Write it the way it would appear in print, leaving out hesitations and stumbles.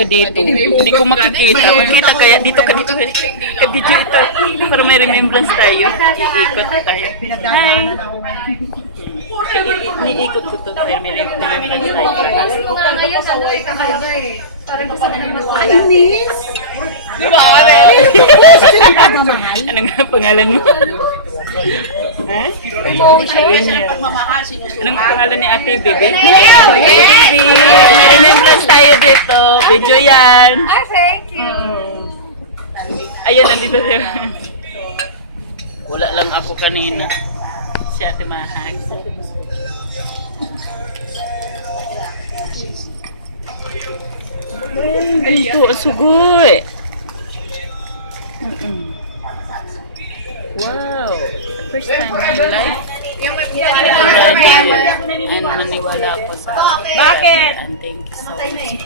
ka dito. Hindi ko makikita. Makita kaya dito ka dito. Ka-video ito. Para may remembrance tayo. Iikot tayo. Hi! Iikot ko to. Para may remembrance tayo. Mga ngayon, ano eh, kakaiba eh. Parang gusto na naman ko. Inis. Di ba? Gusto niyo pagmamahal? Ano nga pangalan mo? Ha? Emotion. Anong pangalan ni Ate Bebe? May remembrance tayo dito. Video yan. Ah, thank you. Ayun, nandito siya. Wala lang ako kanina. Si Ate Mahag. Ito, sugoy. Wow. First time in my life. And naniwala ako sa... Bakit? And thank you so much.